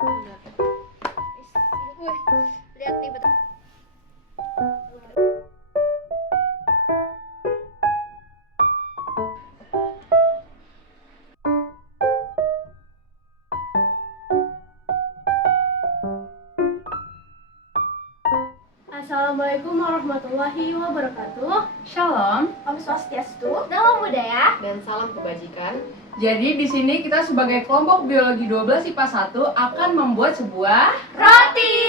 Lihat nih betul. Assalamualaikum warahmatullahi wabarakatuh. Shalom Om Swastiastu, Namo Buddhaya. dan salam kebajikan. Jadi di sini kita sebagai kelompok biologi 12 IPA 1 akan membuat sebuah Roti.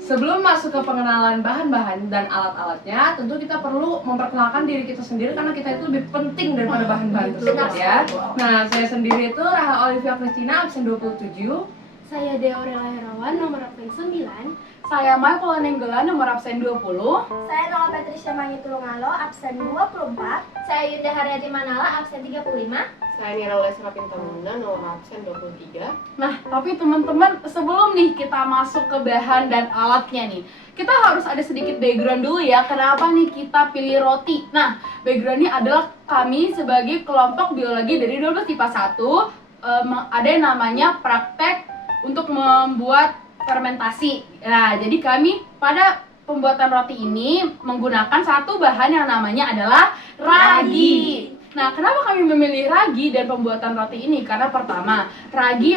Sebelum masuk ke pengenalan bahan-bahan dan alat-alatnya, tentu kita perlu memperkenalkan diri kita sendiri karena kita itu lebih penting daripada bahan-bahan tersebut ya. Nah, saya sendiri itu Rahel Olivia Christina, absen 27. Saya Deorela Herawan, nomor absen 9. Saya Michael Nenggela, nomor absen 20. Saya Nola Patricia Mangitulungalo, absen 24. Saya Yunda Haryati Manala, absen 35. Saya Nira Lesra Pintamunda, nomor absen 23. Nah, tapi teman-teman, sebelum nih kita masuk ke bahan dan alatnya nih, kita harus ada sedikit background dulu ya, kenapa nih kita pilih roti. Nah, backgroundnya adalah kami sebagai kelompok biologi dari 12 IPA 1 ada yang namanya praktek untuk membuat fermentasi. Nah, jadi kami pada pembuatan roti ini menggunakan satu bahan yang namanya adalah ragi. Nah, kenapa kami memilih ragi dan pembuatan roti ini? Karena pertama, ragi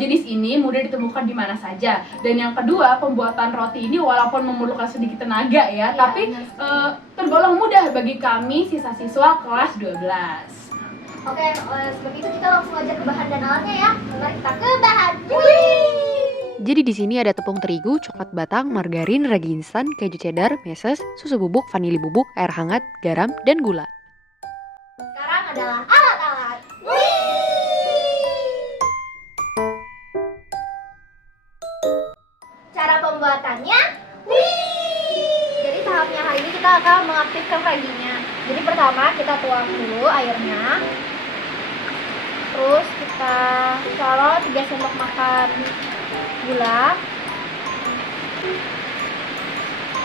jenis ini mudah ditemukan di mana saja. Dan yang kedua, pembuatan roti ini walaupun memerlukan sedikit tenaga ya, tapi tergolong mudah bagi kami siswa-siswa kelas 12. Oke, sebab itu kita langsung aja ke bahan dan alatnya ya. Mari kita ke bahan. Jadi di sini ada tepung terigu, coklat batang, margarin, ragi instan, keju cheddar, meses, susu bubuk, vanili bubuk, air hangat, garam, dan gula. Sekarang adalah alat-alat. Cara pembuatannya. Jadi tahapnya hari ini kita akan mengaktifkan raginya. Jadi pertama kita tuang dulu airnya. Terus kita taruh 3 sendok makan gula.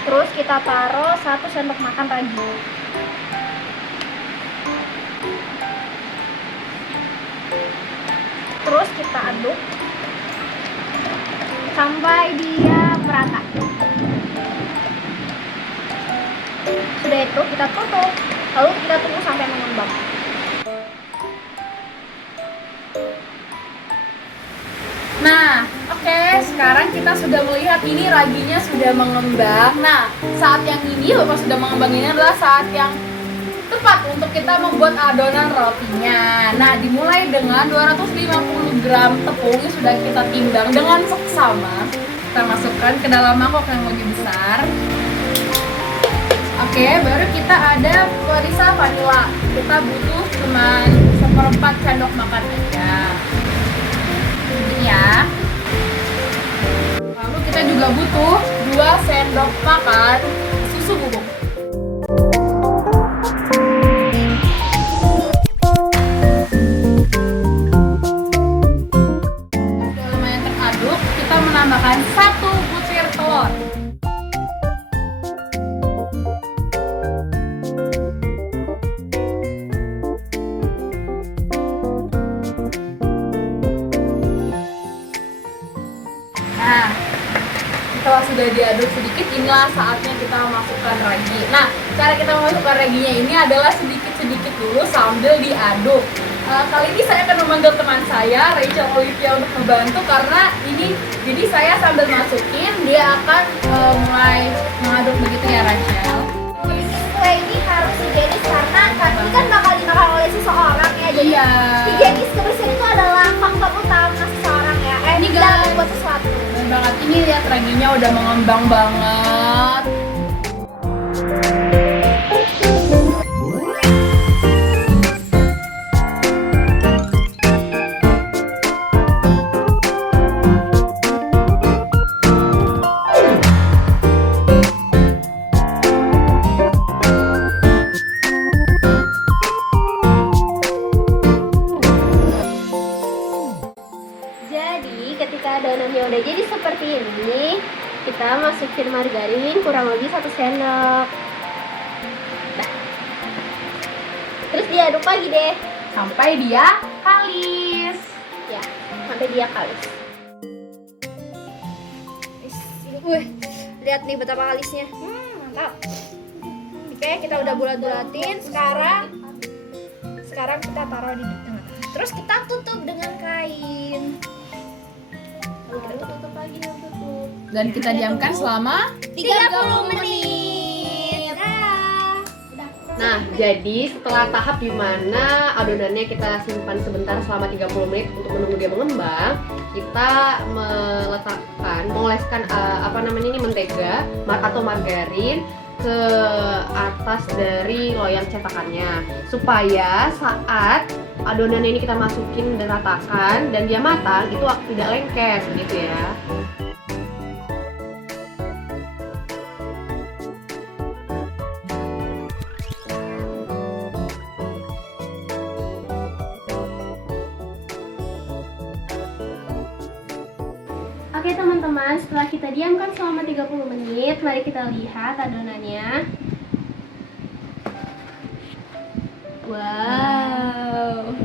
Terus kita taruh 1 sendok makan ragi. Terus kita aduk sampai dia merata. Sudah itu kita tutup, lalu kita tunggu sampai mengembang. Nah, oke, sekarang kita sudah melihat ini raginya sudah mengembang. Nah, saat yang ini, Bapak sudah mengembang ini adalah saat yang tepat untuk kita membuat adonan rotinya. Nah, dimulai dengan 250 gram tepung yang sudah kita timbang dengan seksama. Kita masukkan ke dalam mangkok yang lebih besar. Oke, baru kita ada perisa vanila. Kita butuh cuma 1/4 sendok makan aja. Ini ya. Lalu kita juga butuh 2 sendok makan susu bubuk. Sudah lumayan teraduk, kita menambahkan 1 butir telur. Nah, setelah sudah diaduk sedikit, inilah saatnya kita masukkan ragi. Nah, cara kita memasukkan raginya ini adalah sedikit-sedikit dulu sambil diaduk. Kali ini saya akan memanggil teman saya, Rachel Olivia, untuk membantu karena ini, jadi saya sambil masukin, dia akan mulai mengaduk begitu ya, Rachel. Kue ini harus higienis karena ini kan bakal dimakan oleh seseorang ya. Jadi Iya. higienis kebersihan itu adalah faktor utama seseorang ya. Ini dalam guys, membuat sesuatu. bener banget, ini lihat raginya udah mengembang banget. Jadi ketika adonannya udah jadi seperti ini, kita masukin margarin kurang lebih 1 sendok. Nah, terus diaduk lagi deh. Sampai dia kalis. Ya, sampai dia kalis. Wih, lihat nih betapa halisnya. Mantap. Oke, kita udah bulat-bulatin. Sekarang kita taruh di tengah. Terus kita tutup dengan kain. Lalu kita tutup lagi dengan tutup. Dan kita diamkan selama 30 menit. Nah, jadi setelah tahap dimana adonannya kita simpan sebentar selama 30 menit untuk menunggu dia mengembang, kita mengoleskan mentega atau margarin ke atas dari loyang cetakannya supaya saat adonan ini kita masukin dan ratakan dan dia matang itu tidak lengket gitu ya. Oke teman-teman, setelah kita diamkan selama 30 menit, mari kita lihat adonannya. Wow.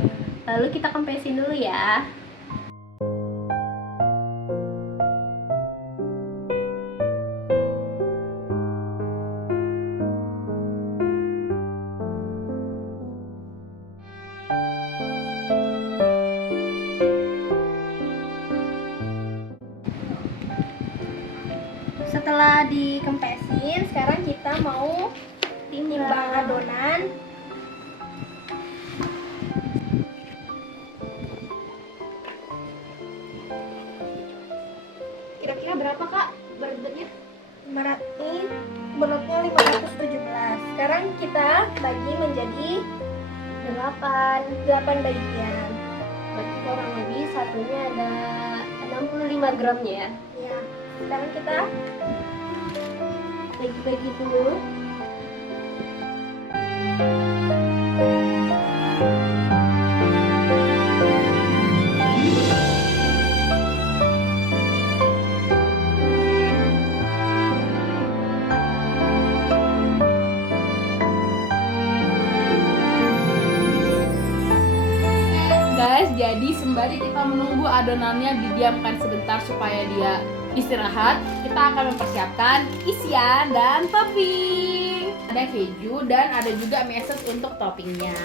Lalu kita kempesin dulu ya. Setelah dikempesin, sekarang kita mau timbang adonan. Kira-kira berapa kak beratnya? Beratnya 517. Sekarang kita bagi menjadi 8 bagian. Berarti kurang lebih satunya ada 65 gramnya ya. Iya. Sekarang kita bagi-bagi dulu. Guys, jadi sembari kita menunggu adonannya didiamkan sebentar supaya dia istirahat, kita akan mempersiapkan isian dan topping. Ada keju dan ada juga meses untuk toppingnya.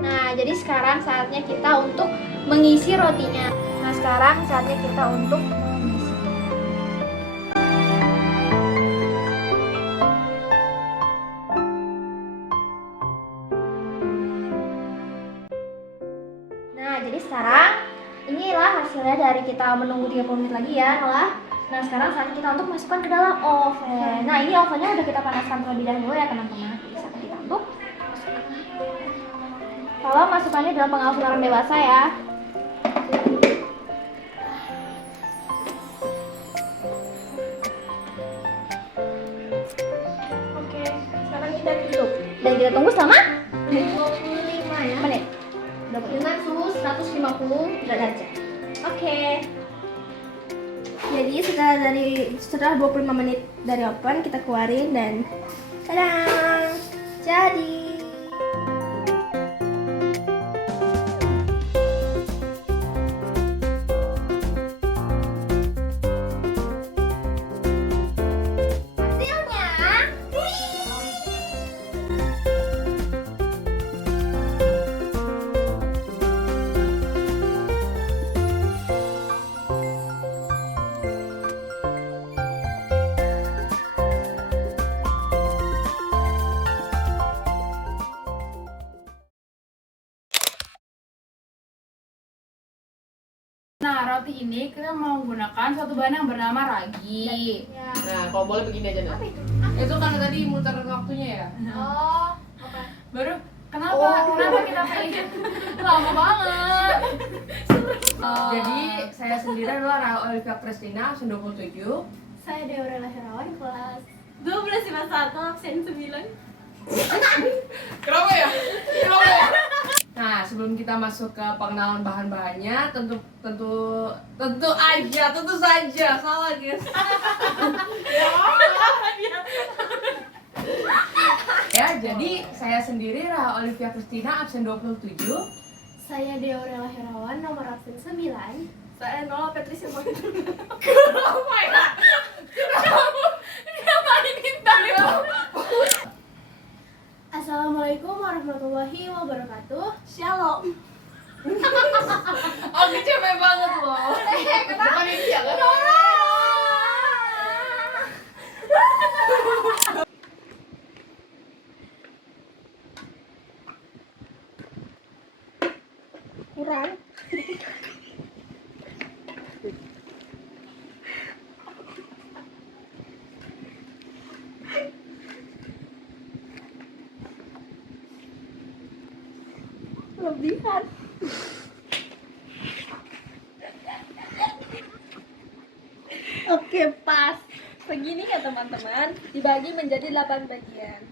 Nah, jadi sekarang saatnya kita untuk mengisi rotinya. Nah, sekarang saatnya kita untuk mengisi. Nah, jadi sekarang inilah hasilnya dari kita menunggu 30 menit lagi ya, Nola. Nah, sekarang saatnya kita untuk masukkan ke dalam oven. Nah, ini ovennya udah kita panaskan terlebih dahulu ya, teman-teman. Bisa kita untuk masukkan. Kalau masukannya dalam pengawet garam dewasa ya. Oke, sekarang kita tutup. Dan kita tunggu selama 25 menit. Dengan suhu 150 derajat. Oke. Jadi setelah 25 menit dari oven kita keluarin dan tadang! Jadi. Nah, roti ini kita mau menggunakan satu bahan yang bernama ragi. Nah, kalau boleh begini aja Nat. Itu karena tadi muter waktunya ya. Oh, oke. Baru kenapa kita pilih lama banget. Jadi saya sendiri adalah Rahel Olivia Kristina, absen 27. Saya Deorela Herawan, kelas 1251, absen 9. Kenapa ya? Nah, sebelum kita masuk ke pengenalan bahan-bahannya, tentu saja salah guys. Ya, jadi saya sendiri Rahel Olivia Kristina, absen 27. Saya Deorela Herawan, nomor absen 9. Saya Nola Patricia Mangitulungalu. Assalamualaikum warahmatullahi wabarakatuh. Shalom. Aku capek banget loh. Bukan ini ya kan? Kurang. Lebihan. Oke, pas. Segini ya teman-teman, dibagi menjadi 8 bagian.